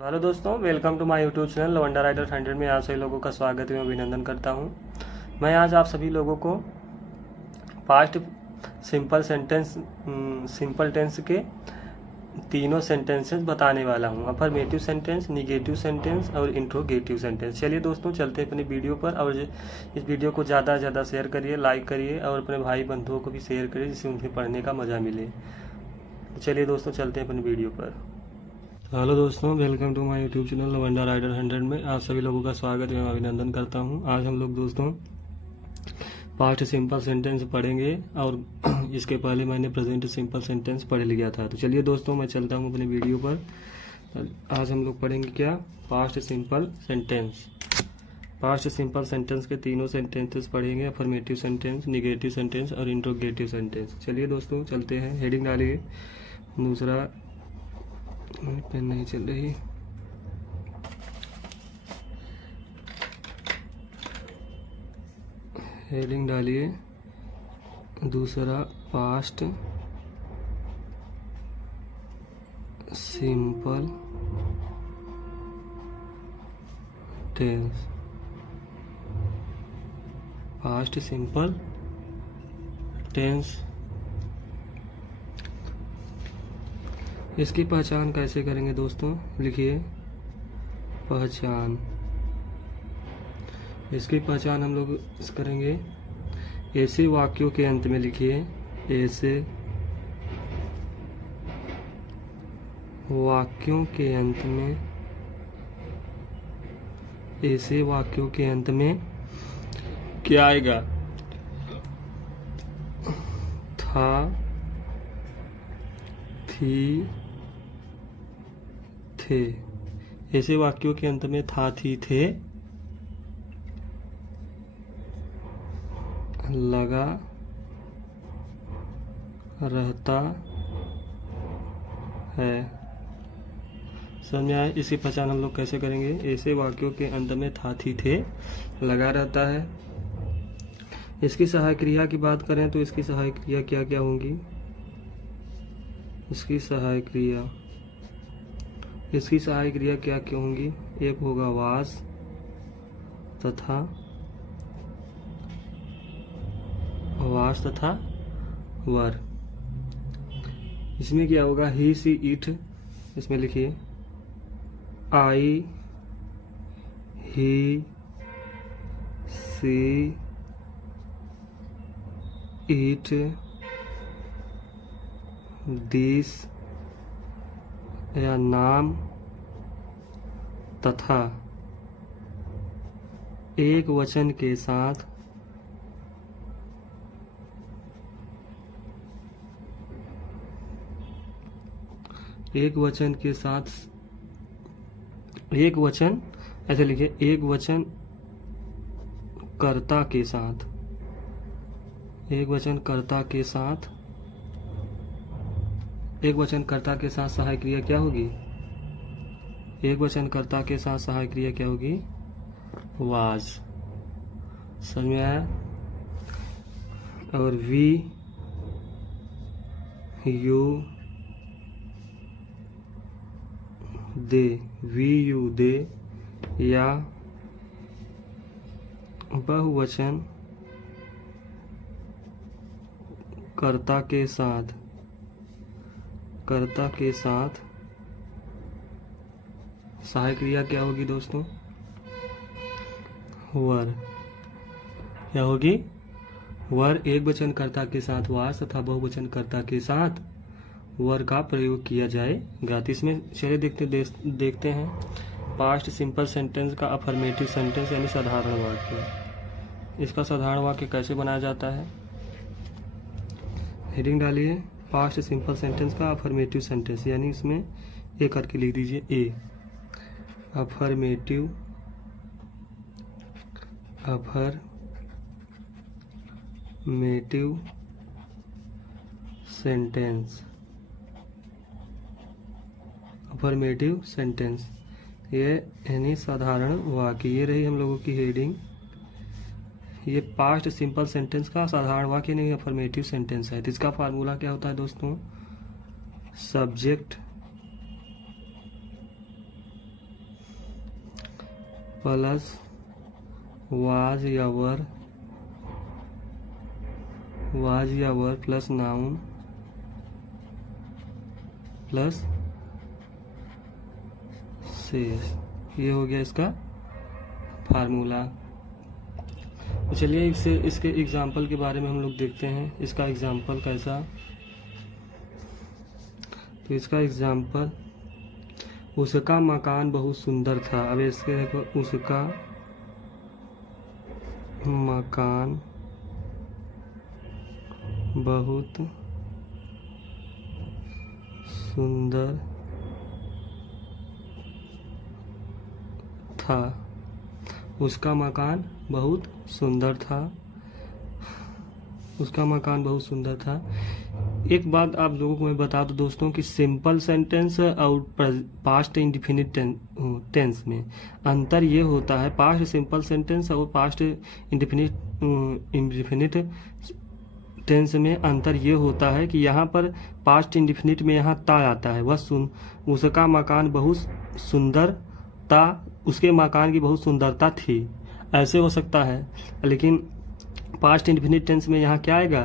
Hello दोस्तों, welcome to my YouTube channel लवंडा rider 100 में आप सभी लोगों का स्वागत एवं अभिनंदन करता हूं। मैं आज आप सभी लोगों को पास्ट सिंपल टेंस के तीनों सेंटेंसेस बताने वाला हूं। अफर्मेटिव सेंटेंस, निगेटिव सेंटेंस और इंट्रोगेटिव सेंटेंस। चलिए दोस्तों, चलते हैं अपनी वीडियो पर और इस वीडियो को ज़्यादा से ज़्यादा शेयर करिए, लाइक करिए और अपने भाई बंधुओं को भी शेयर करिए जिससे उन्हें पढ़ने का मज़ा मिले। तो चलिए दोस्तों, चलते हैं अपनी वीडियो पर। हेलो दोस्तों, welcome to my YouTube channel लवंडा राइडर 100 में आप सभी लोगों का स्वागत एवं अभिनंदन करता हूं। आज हम लोग दोस्तों पास्ट सिंपल सेंटेंस पढ़ेंगे और इसके पहले मैंने प्रेजेंट सिंपल सेंटेंस पढ़ लिया था। तो चलिए दोस्तों, मैं चलता हूं अपने वीडियो पर। आज हम लोग पढ़ेंगे क्या? Past simple sentence. Past simple sentence के तीनों सेंटेंसेस पढ़ेंगे, अफर्मेटिव सेंटेंस, निगेटिव सेंटेंस और इंट्रोगेटिव सेंटेंस। चलिए दोस्तों, चलते हैं। हेडिंग डालिए। दूसरा, पेन नहीं चल रही। हेडिंग डालिए। दूसरा, past simple tense. Past simple tense. इसकी पहचान कैसे करेंगे दोस्तों? लिखिए पहचान। इसकी पहचान हम लोग करेंगे ऐसे वाक्यों के अंत में। लिखिए ऐसे वाक्यों के अंत में। ऐसे वाक्यों के अंत में क्या आएगा? था, थी, थे। ऐसे वाक्यों के अंत में था, थी, थे लगा रहता है। समझ में आए? इसकी पहचान हम लोग कैसे करेंगे? ऐसे वाक्यों के अंत में था, थी, थे लगा रहता है। इसकी सहायक क्रिया की बात करें तो इसकी सहायक क्रिया क्या क्या होंगी? इसकी सहायक क्रिया क्या क्या होंगी? एक होगा वास तथा वर। इसमें क्या होगा? ही, सी, इट। इसमें लिखिए आई, ही, सी, इट, दिस या नाम तथा एक वचन के साथ एक वचन ऐसे लिखिए एक वचन कर्ता के साथ। एक वचन कर्ता के साथ सहायक क्रिया क्या होगी? एक वचन कर्ता के साथ सहायक क्रिया क्या होगी? वाज। समझ में आया? और we, you, they. We, you, they या बहुवचन कर्ता के साथ सहायक क्रिया क्या होगी दोस्तों? वर। क्या होगी? वर। एक वचन कर्ता के साथ वास तथा बहुवचन कर्ता के साथ वर का प्रयोग किया जाएगा। तो इसमें चलिए देखते हैं पास्ट सिंपल सेंटेंस का अफर्मेटिव सेंटेंस यानी साधारण वाक्य। इसका साधारण वाक्य कैसे बनाया जाता है? हेडिंग डालिए। पास्ट सिंपल सेंटेंस का अफर्मेटिव सेंटेंस, यानी इसमें ए करके लिख दीजिए। ए अफर्मेटिव सेंटेंस। अफर्मेटिव सेंटेंस ये यानी साधारण वाक्य। ये रही हम लोगों की हेडिंग। ये पास्ट सिंपल सेंटेंस का साधारण वाक्य नहीं, अफर्मेटिव सेंटेंस है। तो इसका फार्मूला क्या होता है दोस्तों? Subject plus was Yavar plus noun plus शेष, ये हो गया इसका फार्मूला। तो चलिए इसके एग्जाम्पल के बारे में हम लोग देखते हैं, इसका एग्जाम्पल कैसा। तो इसका एग्जाम्पल, उसका मकान बहुत सुंदर था। अब इसके देखो, उसका मकान बहुत सुंदर था। उसका मकान बहुत सुंदर था। उसका मकान बहुत सुंदर था। एक बात आप लोगों को मैं बता दूं दोस्तों कि सिंपल सेंटेंस और पास्ट इंडिफिनिट टेंस में अंतर ये होता है, पास्ट सिंपल सेंटेंस और पास्ट इंडिफिनिट टेंस में अंतर ये होता है कि यहाँ पर पास्ट इंडिफिनिट में यहाँ ता आता है। उसका मकान बहुत सुंदर था, उसके मकान की बहुत सुंदरता थी, ऐसे हो सकता है। लेकिन पास्ट इंडिफिनिट टेंस में यहाँ क्या आएगा,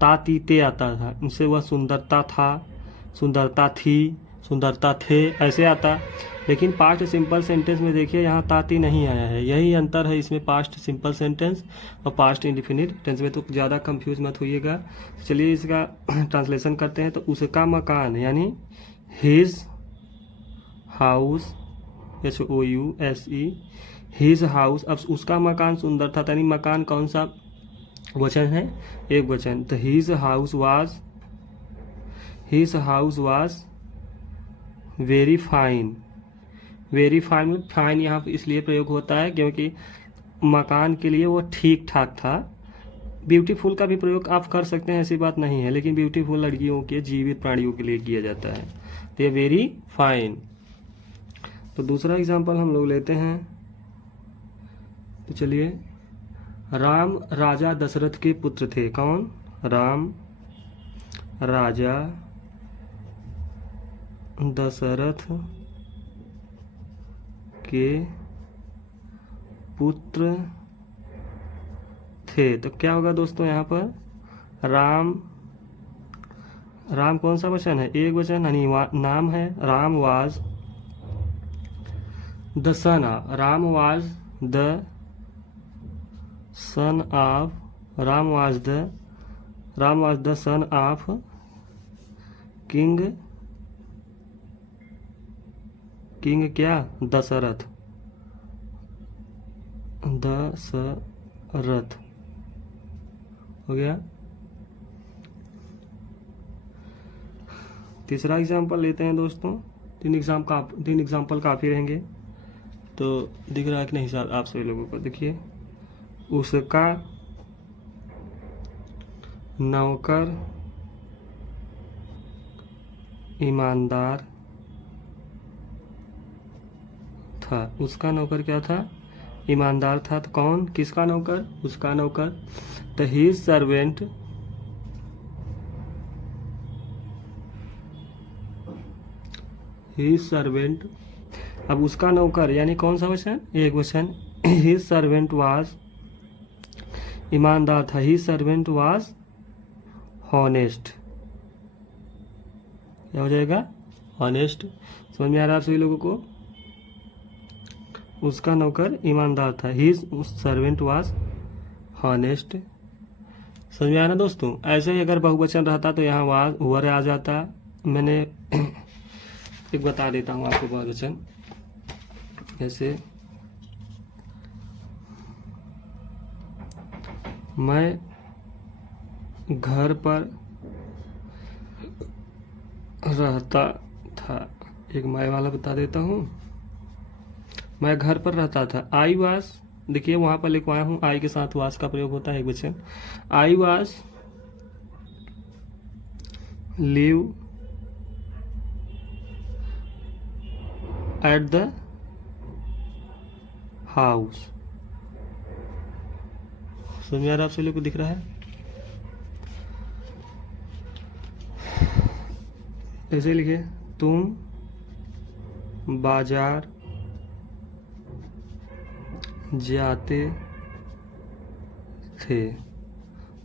ता ती ते आता था, उनसे वह सुंदरता था, सुंदरता थी, सुंदरता थे, ऐसे आता। लेकिन पास्ट सिंपल सेंटेंस में देखिए यहाँ ताती नहीं आया है। यही अंतर है इसमें पास्ट सिंपल सेंटेंस और पास्ट इंडिफिनिट टेंस में। तो ज़्यादा कंफ्यूज मत होइएगा। चलिए इसका ट्रांसलेशन करते हैं। तो उसका मकान यानी his house, HOUSE, his house. अब उसका मकान सुंदर था, यानी मकान कौन सा वचन है, एक वचन। तो his house was very fine. Very fine यहाँ पर इसलिए प्रयोग होता है क्योंकि मकान के लिए वो ठीक ठाक था। ब्यूटीफुल का भी प्रयोग आप कर सकते हैं, ऐसी बात नहीं है, लेकिन ब्यूटीफुल लड़कियों के, जीवित प्राणियों के लिए किया जाता है। तो ये वेरी फाइन। तो दूसरा एग्जांपल हम लोग लेते हैं। तो चलिए, राम राजा दशरथ के पुत्र थे। कौन, राम राजा दशरथ के पुत्र थे। तो क्या होगा दोस्तों यहाँ पर, राम कौन सा वचन है, एक वचन, यानी नाम है। Ram was the son of, Ram was the son of, Ram was the son of king क्या, दशरथ हो गया। तीसरा एग्जाम्पल लेते हैं दोस्तों। तीन एग्जाम्पल काफ़ी रहेंगे। तो दिख रहा है कि नहीं आप सभी लोगों को, देखिए, उसका नौकर ईमानदार था। उसका नौकर क्या था, ईमानदार था। तो कौन, किसका नौकर, उसका नौकर। तो हिज सर्वेंट अब उसका नौकर यानी कौन सा वचन, एक वचन। हिज सर्वेंट वाज, ईमानदार था। हिज सर्वेंट वाज हॉनेस्ट, क्या हो जाएगा, हॉनेस्ट। समझ में आ रहा है आप सभी लोगों को, उसका नौकर ईमानदार था। His servant was honest. समझ में आया ना दोस्तों। ऐसे ही अगर बहुवचन रहता तो यहाँ वाज वर आ जाता। मैंने एक बता देता हूँ आपको बहुवचन, जैसे मैं घर पर रहता था, एक मैं वाला बता देता हूँ। मैं घर पर रहता था। आई वाज, देखिए वहां पर लिखवाया हूँ, आई के साथ वाज का प्रयोग होता है, एक वचन। I was live at the house. समझ में आ रहा है आप सभी लोग को, दिख रहा है। ऐसे लिखिए, तुम बाजार जाते थे,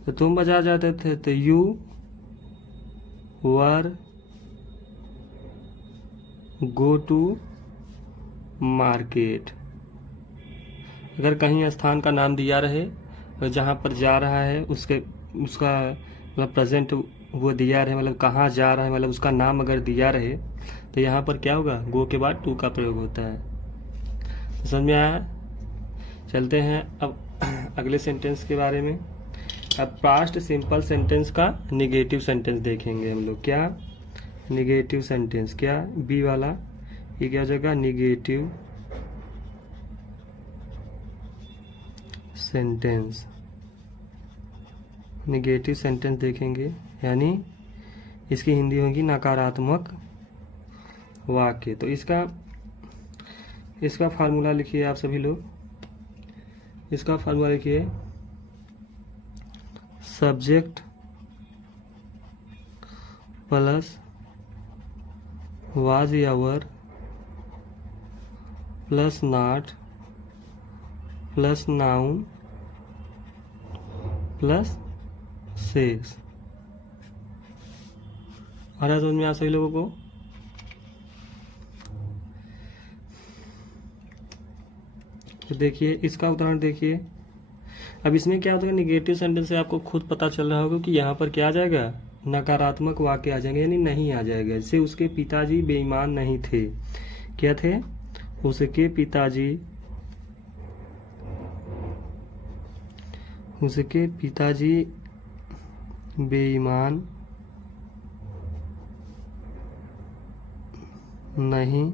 तो तुम बाजार जाते थे, तो you were go to market. अगर कहीं स्थान का नाम दिया रहे और जहाँ पर जा रहा है उसका मतलब प्रेजेंट वो दिया रहे, मतलब कहाँ जा रहा है, मतलब उसका नाम अगर दिया रहे, तो यहाँ पर क्या होगा, गो के बाद टू का प्रयोग होता है। समझ में आया? चलते हैं अब अगले सेंटेंस के बारे में। अब पास्ट सिंपल सेंटेंस का निगेटिव सेंटेंस देखेंगे हम लोग। क्या निगेटिव सेंटेंस, क्या बी वाला, ये क्या हो जाएगा, निगेटिव सेंटेंस। निगेटिव सेंटेंस देखेंगे, यानी इसकी हिंदी होगी नकारात्मक वाक्य। तो इसका फार्मूला लिखिए आप सभी लोग। इसका फार्मूला लिखिए, सब्जेक्ट प्लस वाज या were plus not plus noun plus says. आ रहा है समझ में आप सभी लोगों को? तो देखिए इसका उदाहरण देखिए। अब इसमें क्या होता है, निगेटिव सेंटेंस से आपको खुद पता चल रहा होगा कि यहाँ पर क्या आ जाएगा, नकारात्मक वाक्य आ जाएंगे, यानी नहीं आ जाएगा। जैसे उसके पिताजी बेईमान नहीं थे। क्या थे? उसके पिताजी बेईमान नहीं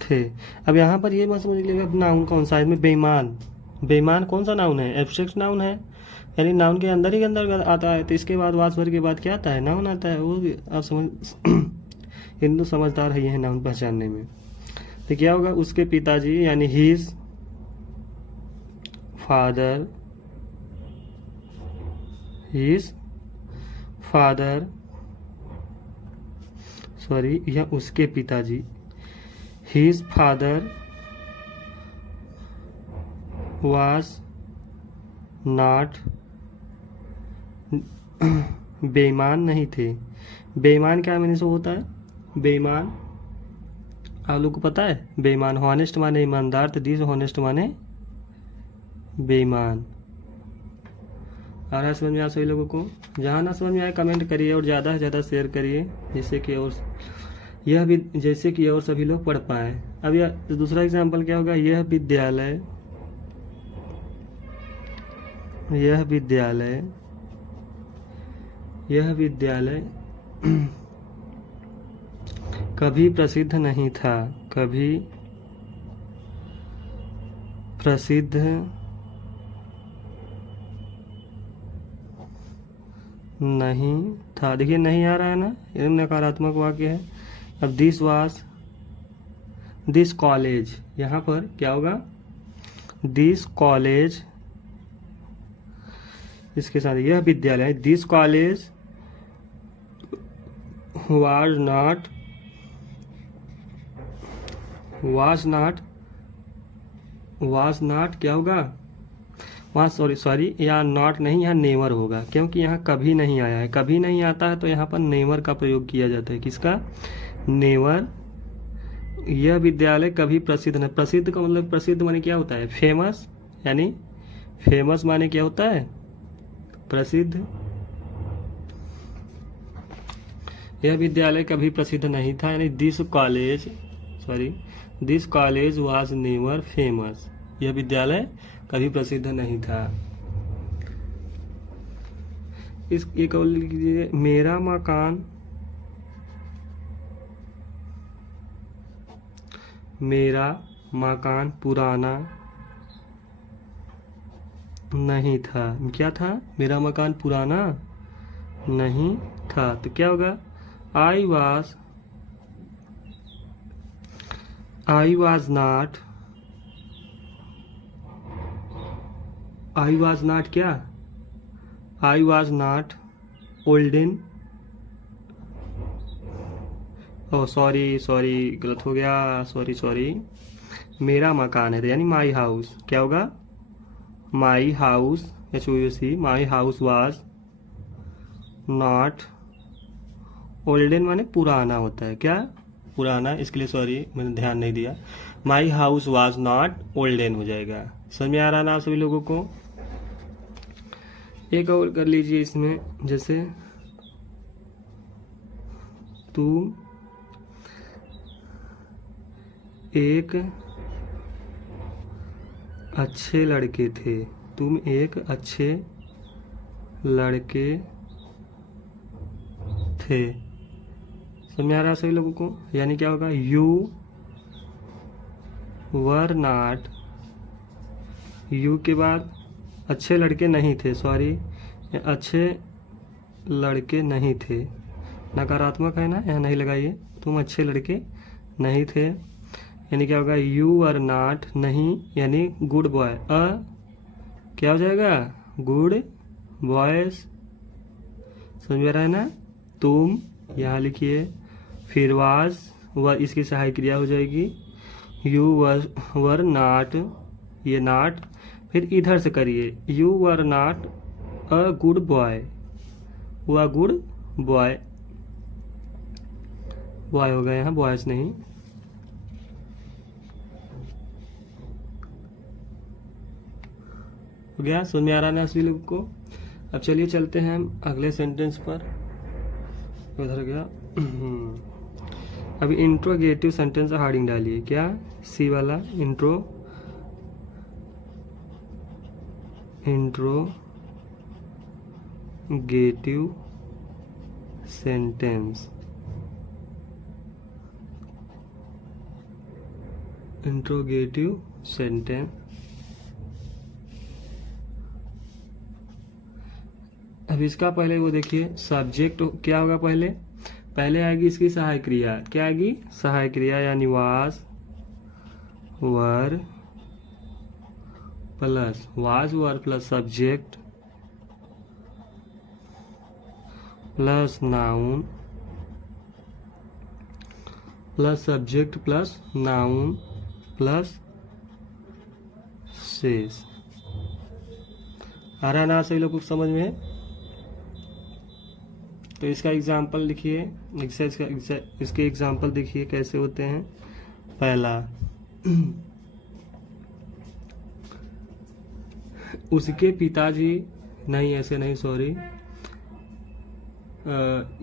थे। अब यहाँ पर ये मत समझ लीजिएगा नाउन कौन सा है इसमें, बेईमान कौन सा नाउन है, एब्स्ट्रैक्ट नाउन है, यानी नाउन के अंदर ही के अंदर आता है। तो इसके बाद वास वर्ग के बाद क्या आता है, नाउन आता है। वो आप समझ हिंदू समझदार है ये नाउन पहचानने में। तो क्या होगा, उसके पिताजी यानी हीज फादर सॉरी, या उसके पिताजी, हिज फादर was not बेईमान नहीं थे। बेईमान क्या मैंने से होता है, बेईमान आप लोग को पता है, बेईमान हॉनेस्ट माने ईमानदार, तो दिस हॉनेस्ट माने बेईमान। आ रहा है समझ में आप सभी लोगों को? जहाँ ना समझ में आए कमेंट करिए और ज़्यादा से ज़्यादा शेयर करिए, जिससे कि और सभी लोग पढ़ पाए। अब यह दूसरा एग्जाम्पल क्या होगा, यह विद्यालय कभी प्रसिद्ध नहीं था, कभी प्रसिद्ध नहीं था। देखिए नहीं आ रहा है ना, ये नकारात्मक वाक्य है। अब दिस कॉलेज, यहाँ पर क्या होगा, दिस कॉलेज, इसके साथ यह विद्यालय, दिस कॉलेज was not क्या होगा, वहाँ सॉरी यहाँ नॉट नहीं, यहाँ नेवर होगा, क्योंकि यहाँ कभी नहीं आया है। कभी नहीं आता है तो यहाँ पर नेवर का प्रयोग किया जाता है। किसका, नेवर। यह विद्यालय कभी प्रसिद्ध नहीं, प्रसिद्ध का मतलब प्रसिद्ध माने क्या होता है, फेमस, यानी फेमस माने क्या होता है, प्रसिद्ध। यह विद्यालय कभी प्रसिद्ध नहीं था, यानी this college was never famous. यह विद्यालय कभी प्रसिद्ध नहीं था। इस एक और लिख दीजिए, मेरा मकान पुराना नहीं था। क्या था, मेरा मकान पुराना नहीं था। तो क्या होगा, I was not क्या, I was not olden, sorry गलत हो गया, सॉरी मेरा मकान है, तो यानी माई हाउस क्या होगा, my house, HOUSE, my house was not olden, माने पुराना होता है, क्या पुराना, इसके लिए सॉरी मैंने ध्यान नहीं दिया। My house was not olden हो जाएगा। समझ में आ रहा ना आप सभी लोगों को। एक और कर लीजिए इसमें, जैसे तुम एक अच्छे लड़के थे, तुम एक अच्छे लड़के थे। समझ में आ रहा है सभी लोगों को। यानी क्या होगा, यू वर नॉट, यू के बाद अच्छे लड़के नहीं थे, सॉरी अच्छे लड़के नहीं थे, नकारात्मक है ना, यहाँ नहीं लगाइए, तुम अच्छे लड़के नहीं थे। यानी क्या होगा, यू आर नॉट, नहीं यानी गुड बॉय, क्या हो जाएगा, गुड बॉयज। समझ में आ रहा है ना। तुम यहाँ लिखिए, फिर वाज, वह इसकी सहायक क्रिया हो जाएगी, यू वर नॉट, ये नॉट, फिर इधर से करिए, you were not a good boy, वह गुड बॉय, बॉय हो गया यहाँ, बॉयज नहीं। हो गया, समझ में आ रहा है ना सभी लोगों को। अब चलिए चलते हैं हम अगले सेंटेंस पर। उधर गया। अभी इंट्रोगेटिव सेंटेंस हार्डिंग डालिए, क्या, सी वाला, इंट्रोगेटिव सेंटेंस, इंट्रोगेटिव सेंटेंस। अब इसका पहले वो देखिए, सब्जेक्ट क्या होगा, पहले आएगी इसकी सहायक क्रिया, क्या आएगी, सहायक क्रिया, यानी was were plus subject plus noun plus subject plus noun plus शेष। आ रहा ना सभी लोगों को समझ में। तो इसका एग्जाम्पल लिखिए, इसके एग्जाम्पल देखिए कैसे होते हैं। पहला, उसके पिताजी, नहीं ऐसे नहीं, सॉरी,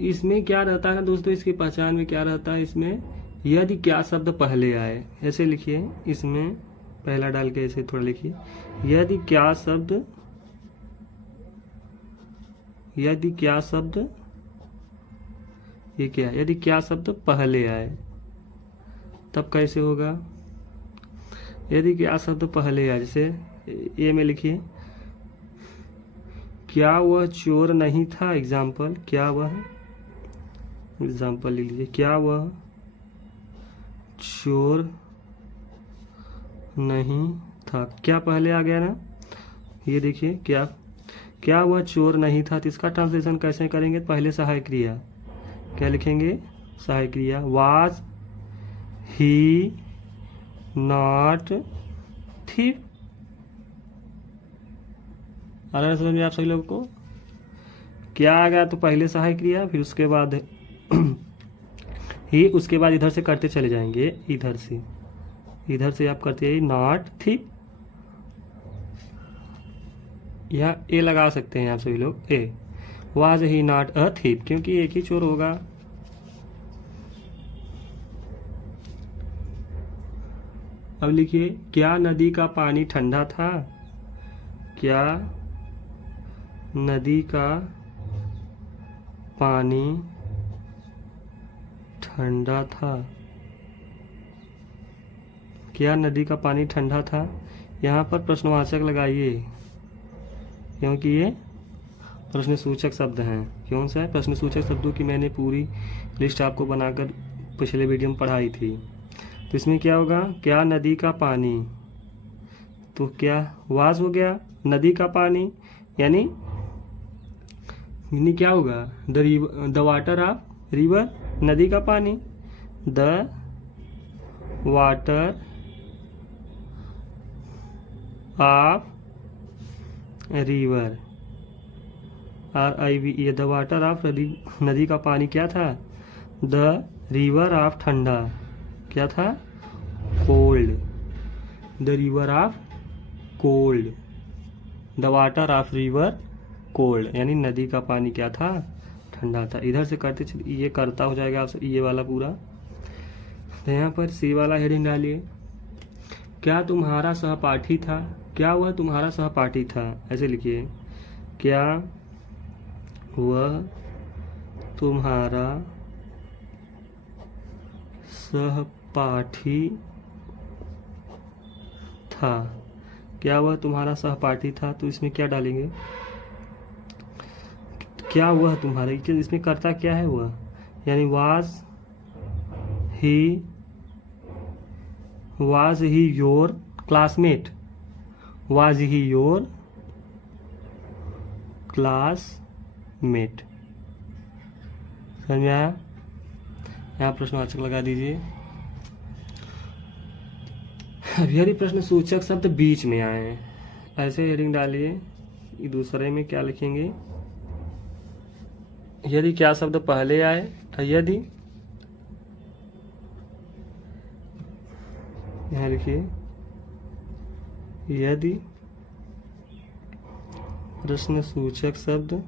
इसमें क्या रहता है ना दोस्तों, इसकी पहचान में क्या रहता है, इसमें यदि क्या शब्द पहले आए, ऐसे लिखिए, इसमें पहला डाल के ऐसे थोड़ा लिखिए, यदि क्या शब्द ये क्या, यदि क्या शब्द पहले आए, तब कैसे होगा, यदि क्या शब्द पहले आए, जैसे ए में लिखिए, क्या वह चोर नहीं था, एग्जाम्पल, क्या वह, एग्जाम्पल ले लीजिए, क्या वह चोर नहीं था, क्या पहले आ गया ना, ये देखिए, क्या वह चोर नहीं था। तो इसका ट्रांसलेशन कैसे करेंगे, पहले सहायक क्रिया, क्या लिखेंगे, सहायक क्रिया, वाज ही नॉट थीफ। आ रहा है समझ में आप सभी लोगों को। क्या आ गया, तो पहले सहायक क्रिया, फिर उसके बाद ही, उसके बाद इधर से करते चले जाएंगे, इधर से आप करते हैं नॉट थीफ, या ए लगा सकते हैं आप सभी लोग, A, was he not a thief, क्योंकि एक ही चोर होगा। अब लिखिए, क्या नदी का पानी ठंडा था, क्या नदी का पानी ठंडा था, क्या नदी का पानी ठंडा था। यहाँ पर प्रश्नवाचक लगाइए, क्योंकि ये प्रश्नसूचक शब्द हैं। क्यों सा है, प्रश्नसूचक शब्दों की मैंने पूरी लिस्ट आपको बनाकर पिछले वीडियो में पढ़ाई थी। तो इसमें क्या होगा, क्या नदी का पानी, तो क्या वाज हो गया, नदी का पानी, यानी क्या होगा, द वाटर ऑफ रिवर, नदी का पानी, the water of river, RIV। The water of, नदी का पानी क्या था? द रिवर ऑफ, ठंडा, क्या था? Cold. The river of cold, the water of river cold, यानी नदी का पानी क्या था? ठंडा था। इधर से करते चलिए, ये करता हो जाएगा आपसे ये वाला पूरा। तो यहाँ पर सी वाला हेडिंग डालिए, क्या तुम्हारा सहपाठी था? क्या वह तुम्हारा सहपाठी था? ऐसे लिखिए, क्या वह तुम्हारा सहपाठी था? क्या वह तुम्हारा सहपाठी था? तो इसमें क्या डालेंगे? क्या वह तुम्हारा, इसमें करता क्या है? वह, यानी was he your classmate? Was he your classmate? समझ में आया? यहाँ प्रश्नवाचक लगा दीजिए। अब यदि प्रश्न सूचक शब्द बीच में आए, ऐसे हेडिंग डालिए। दूसरे में क्या लिखेंगे? यदि क्या शब्द पहले आए, यदि, यहाँ लिखिए, यदि प्रश्न सूचक शब्द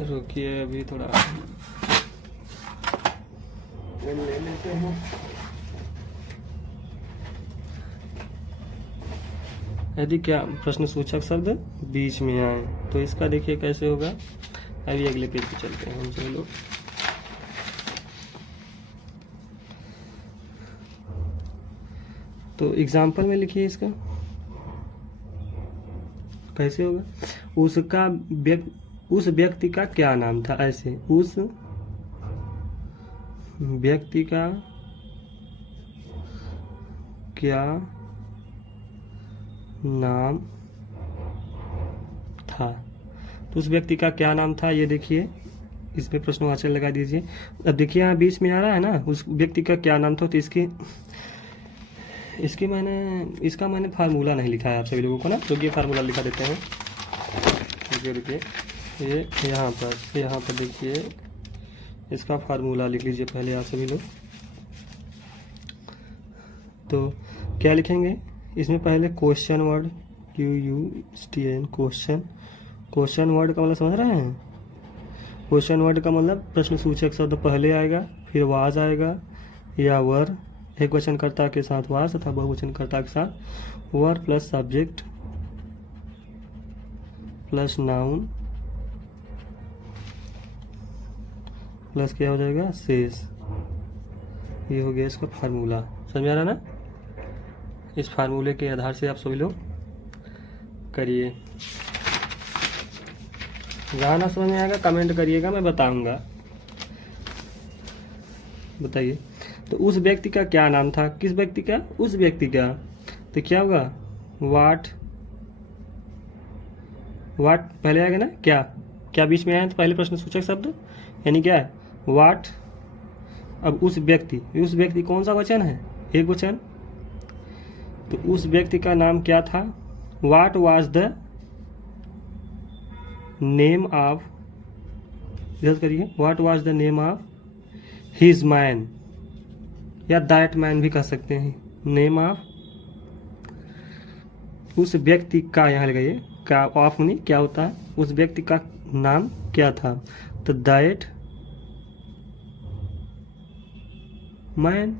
रुकिए, अभी थोड़ा ले लेते हैं। यदि क्या प्रश्न सूचक शब्द बीच में आए, तो इसका देखिए कैसे होगा। अभी अगले पेज पे चलते हैं हम सब लोग। तो एग्जाम्पल में लिखिए इसका कैसे होगा। उस व्यक्ति का क्या नाम था? ऐसे, उस व्यक्ति का क्या नाम था? तो उस व्यक्ति का क्या नाम था, ये देखिए, इसमें प्रश्नवाचक लगा दीजिए। अब देखिए यहाँ बीच में आ रहा है ना, उस व्यक्ति का क्या नाम था, तो इसका मैंने फार्मूला नहीं लिखा है आप सभी लोगों को ना, तो ये फार्मूला लिखा देते हैं। देखिए ये यहाँ पर देखिए, इसका फार्मूला लिख लीजिए पहले आप सभी लोग। तो क्या लिखेंगे इसमें? पहले question word, QUSTN, question word का मतलब समझ रहे हैं? क्वेश्चन वर्ड का मतलब प्रश्न सूचक शब्द पहले आएगा, फिर वाज आएगा या वर, एक वचनकर्ता के साथ वाज तथा बहुवचनकर्ता के साथ were, plus subject plus noun plus क्या हो जाएगा? शेष। ये हो गया इसका फार्मूला। समझ आ रहा ना? इस फार्मूले के आधार से आप सभी लोग करिए। जहाँ ना समझ में आएगा कमेंट करिएगा, मैं बताऊंगा। बताइए, तो उस व्यक्ति का क्या नाम था? किस व्यक्ति का? उस व्यक्ति का। तो क्या होगा? वाट पहले आएगा ना? क्या बीच में आया तो पहले प्रश्न सूचक शब्द, यानी क्या है? वाट। अब उस व्यक्ति कौन सा वचन है? एक वचन। तो उस व्यक्ति का नाम क्या था? What was the name of, याद करिए, what was the name of his man, या दैट मैन भी कह सकते हैं। नेम ऑफ उस व्यक्ति का, यहाँ लगाइए, का ऑफ नहीं क्या होता है? उस व्यक्ति का नाम क्या था? तो दैट मैन।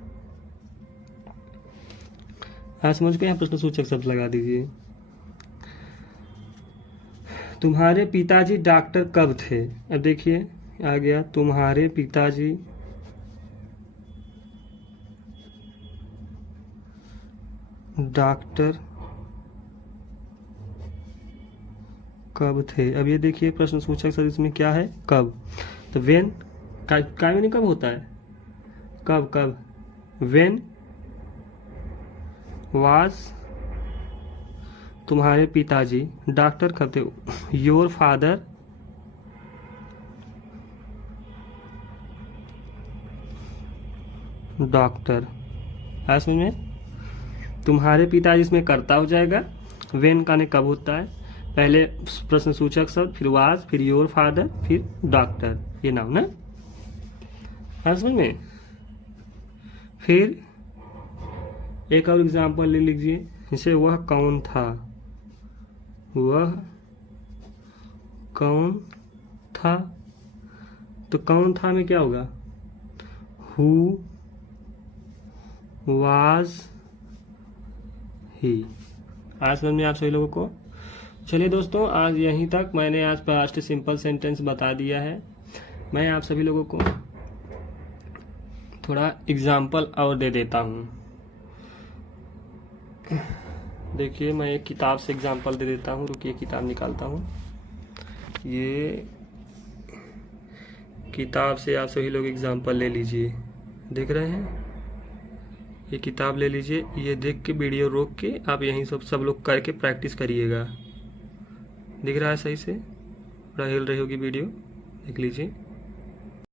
आज समझ के यहाँ प्रश्न सूचक शब्द लगा दीजिए। तुम्हारे पिताजी डॉक्टर कब थे? अब देखिए आ गया, तुम्हारे पिताजी डॉक्टर कब थे। अब ये देखिए प्रश्न सूचक शब्द इसमें क्या है? कब। तो वेन का मीनिंग कब होता है? कब। वेन वाज तुम्हारे पिताजी डॉक्टर कब थे, योर फादर डॉक्टर। है समझ में? तुम्हारे पिताजी इसमें कर्ता हो जाएगा, वेन का ने कब होता है, पहले प्रश्न सूचक शब्द, फिर वाज, फिर योर फादर, फिर डॉक्टर, ये नाम ना। है समझ में? फिर एक और एग्जाम्पल ले लीजिए, जैसे वह कौन था, वह कौन था, तो कौन था में क्या होगा, हु वाज ही। आज समझ में आप सभी लोगों को? चलिए दोस्तों, आज यहीं तक। मैंने आज पास्ट सिंपल सेंटेंस बता दिया है। मैं आप सभी लोगों को थोड़ा एग्जाम्पल और दे देता हूँ। देखिए, मैं एक किताब से एग्जाम्पल दे देता हूँ। रुकिए, किताब निकालता हूँ। ये किताब से आप सभी लोग एग्जाम्पल ले लीजिए। देख रहे हैं? ये किताब ले लीजिए। ये देख के वीडियो रोक के आप यहीं सब लोग करके प्रैक्टिस करिएगा। दिख रहा है सही से? थोड़ा हिल रही होगी वीडियो, देख लीजिए।